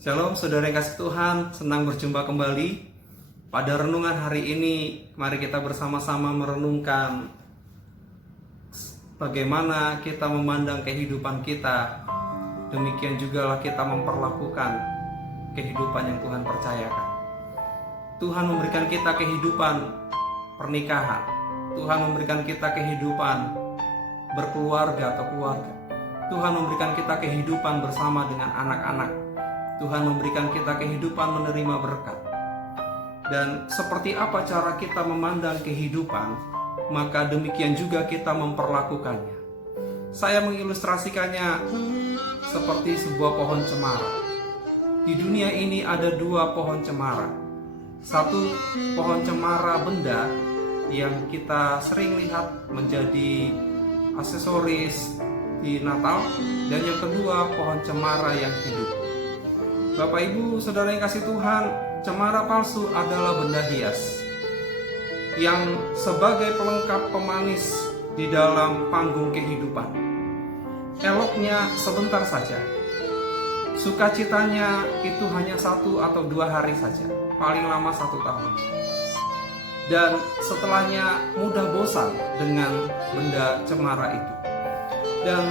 Shalom saudara yang kasih Tuhan, senang berjumpa kembali. Pada renungan hari ini, mari kita bersama-sama merenungkan bagaimana kita memandang kehidupan kita. Demikian juga kita memperlakukan kehidupan yang Tuhan percayakan. Tuhan memberikan kita kehidupan pernikahan. Tuhan memberikan kita kehidupan berkeluarga atau keluarga. Tuhan memberikan kita kehidupan bersama dengan anak-anak. Tuhan memberikan kita kehidupan menerima berkat. Dan seperti apa cara kita memandang kehidupan, maka demikian juga kita memperlakukannya. Saya mengilustrasikannya seperti sebuah pohon cemara. Di dunia ini ada dua pohon cemara. Satu pohon cemara benda yang kita sering lihat menjadi aksesoris di Natal, dan yang kedua pohon cemara yang hidup. Bapak Ibu Saudara yang kasih Tuhan, cemara palsu adalah benda hias yang sebagai pelengkap pemanis di dalam panggung kehidupan. Eloknya sebentar saja, sukacitanya itu hanya 1 atau 2 hari saja, paling lama 1 tahun. Dan setelahnya mudah bosan dengan benda cemara itu. Dan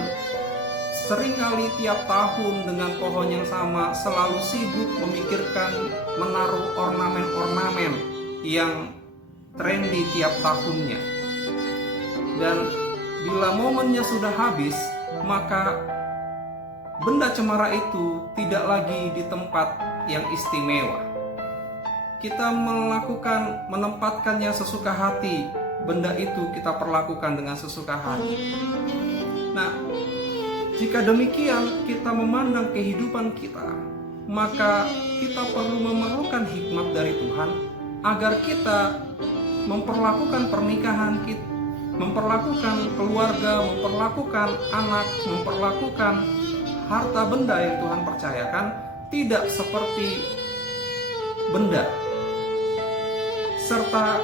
seringkali tiap tahun dengan pohon yang sama selalu sibuk memikirkan menaruh ornamen-ornamen yang trendy tiap tahunnya. Dan bila momennya sudah habis, maka benda cemara itu tidak lagi di tempat yang istimewa. Kita menempatkannya sesuka hati, benda itu kita perlakukan dengan sesuka hati. Nah, jika demikian kita memandang kehidupan kita, maka kita perlu memerlukan hikmat dari Tuhan agar kita memperlakukan pernikahan kita, memperlakukan keluarga, memperlakukan anak, memperlakukan harta benda yang Tuhan percayakan tidak seperti benda. Serta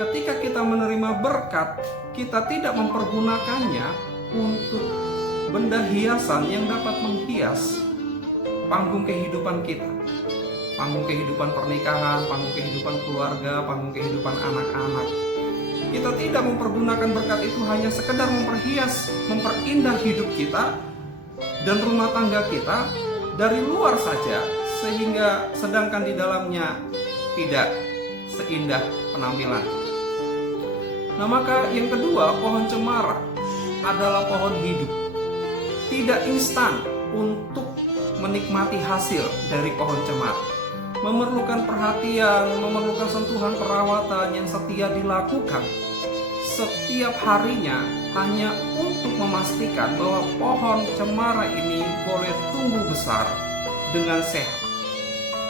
ketika kita menerima berkat, kita tidak mempergunakannya untuk benda hiasan yang dapat menghias panggung kehidupan kita, panggung kehidupan pernikahan, panggung kehidupan keluarga, panggung kehidupan anak-anak. Kita tidak mempergunakan berkat itu hanya sekedar memperhias, memperindah hidup kita dan rumah tangga kita dari luar saja, sehingga sedangkan di dalamnya tidak seindah penampilan. Nah, maka yang kedua, pohon cemara adalah pohon hidup. Tidak instan untuk menikmati hasil dari pohon cemara. Memerlukan perhatian, memerlukan sentuhan perawatan yang setia dilakukan setiap harinya hanya untuk memastikan bahwa pohon cemara ini boleh tumbuh besar dengan sehat.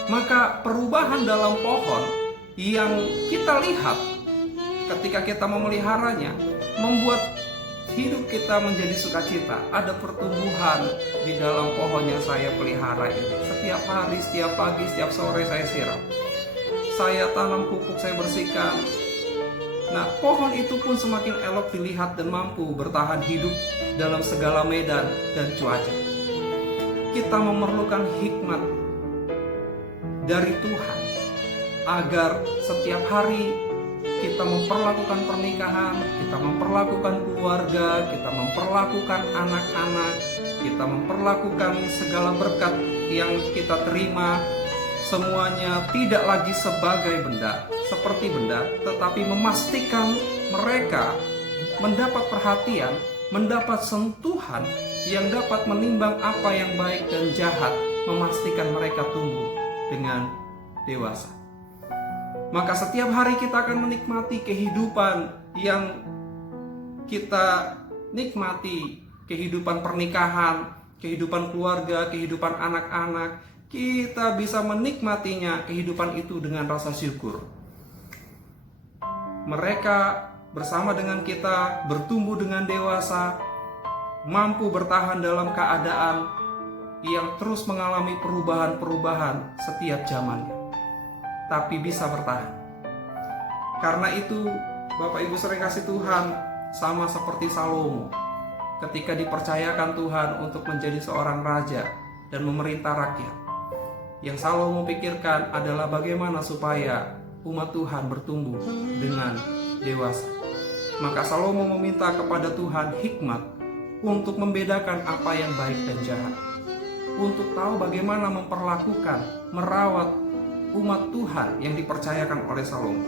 Maka perubahan dalam pohon yang kita lihat ketika kita memeliharanya membuat hidup kita menjadi sukacita. Ada pertumbuhan di dalam pohon yang saya pelihara ini. Setiap hari, setiap pagi, setiap sore saya siram. Saya tanam pupuk, saya bersihkan. Nah, pohon itu pun semakin elok dilihat dan mampu bertahan hidup dalam segala medan dan cuaca. Kita memerlukan hikmat dari Tuhan agar setiap hari kita memperlakukan pernikahan, kita memperlakukan keluarga, kita memperlakukan anak-anak, kita memperlakukan segala berkat yang kita terima, semuanya tidak lagi sebagai benda, seperti benda, tetapi memastikan mereka mendapat perhatian, mendapat sentuhan yang dapat menimbang apa yang baik dan jahat, memastikan mereka tumbuh dengan dewasa. Maka setiap hari kita akan menikmati kehidupan yang kita nikmati, kehidupan pernikahan, kehidupan keluarga, kehidupan anak-anak. Kita bisa menikmatinya, kehidupan itu dengan rasa syukur. Mereka bersama dengan kita bertumbuh dengan dewasa, mampu bertahan dalam keadaan yang terus mengalami perubahan-perubahan setiap zamannya, tapi bisa bertahan. Karena itu, Bapak Ibu sering kasih Tuhan, sama seperti Salomo ketika dipercayakan Tuhan untuk menjadi seorang raja dan memerintah rakyat. Yang Salomo pikirkan adalah bagaimana supaya umat Tuhan bertumbuh dengan dewasa. Maka Salomo meminta kepada Tuhan hikmat untuk membedakan apa yang baik dan jahat, untuk tahu bagaimana memperlakukan, merawat umat Tuhan yang dipercayakan oleh Salomo.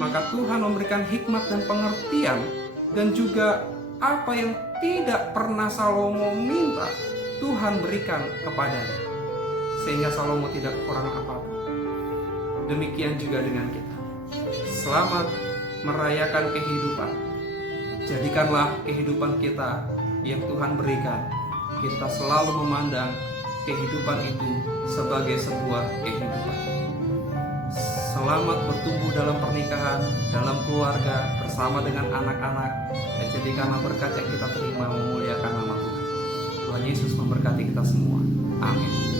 Maka Tuhan memberikan hikmat dan pengertian, dan juga apa yang tidak pernah Salomo minta, Tuhan berikan kepadanya, sehingga Salomo tidak kurang apapun. Demikian juga dengan kita. Selamat merayakan kehidupan. Jadikanlah kehidupan kita yang Tuhan berikan, kita selalu memandang kehidupan itu sebagai sebuah kehidupan. Selamat bertumbuh dalam pernikahan, dalam keluarga, bersama dengan anak-anak, dan jadikanlah berkat yang kita terima memuliakan nama Tuhan. Tuhan Yesus memberkati kita semua. Amin.